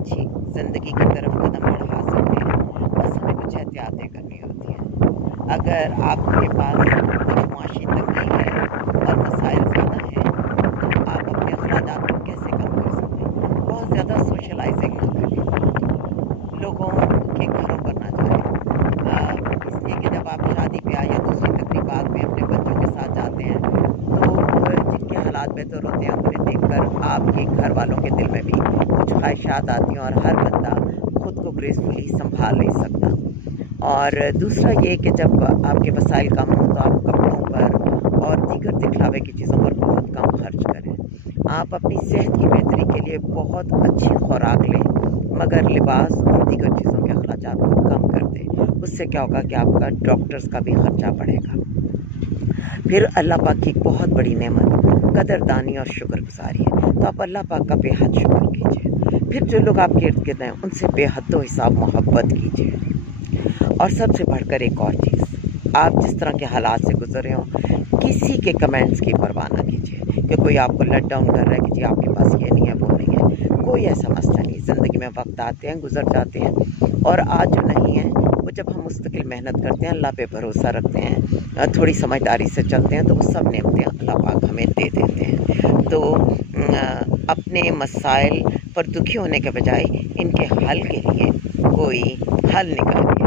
अच्छी ज़िंदगी की तरफ कदम बढ़ा सकते हैं, बस हमें कुछ एहतियातें करनी होती हैं। अगर आपके पास कुछ मुआशी तंगी है और मसाइल ज़्यादा हैं, तो आप अपने अखराजात को कैसे कम कर सकते हैं? बहुत ज़्यादा सोशलाइजिंग ना करें, लोगों के घरों पर ना जाएं, इसलिए कि जब आप शादी ब्याह या दूसरी तकरीबात में अपने बच्चों के साथ जाते हैं, तो जिनके हालात बेहतर होते हैं उन्हें देखकर आपके घर वालों के दिल में भी कुछ ख्वाहिशात आती हैं और हर बंदा खुद को ग्रेसफुली संभाल नहीं सकता। और दूसरा ये कि जब आपके वसाइल कम हो तो आप कपड़ों पर और दीगर दिखलावे की चीज़ों पर बहुत कम खर्च करें। आप अपनी सेहत की बेहतरी के लिए बहुत अच्छी खुराक लें, मगर लिबास और दीगर चीज़ों के अखराजात को कम कर दें। उससे क्या होगा कि आपका डॉक्टर्स का भी खर्चा बढ़ेगा। फिर अल्लाह पाक की बहुत बड़ी नेमत कदरदानी और शुक्रगुजारी है, तो आप अल्लाह पाक का बेहद शुक्र कीजिए। फिर जो लोग आपके इर्द गिर्द हैं उनसे बेहद हिसाब मोहब्बत कीजिए। और सबसे बढ़कर एक और चीज़, आप जिस तरह के हालात से गुजरे हों, किसी के कमेंट्स की परवाह ना कीजिए कि कोई आपको लेट डाउन कर रहा है कि जी आपके पास ये नहीं है वो नहीं है। कोई ऐसा मसला नहीं, ज़िंदगी में वक्त आते हैं गुजर जाते हैं, और आज जो नहीं है वो जब हम मुस्तकिल मेहनत करते हैं, अल्लाह पे भरोसा रखते हैं, थोड़ी समझदारी से चलते हैं, तो वो सब नेमतें अल्लाह पाक हमें दे देते हैं। तो अपने मसाइल पर दुखी होने के बजाय इनके हल के लिए कोई हल निकालिए।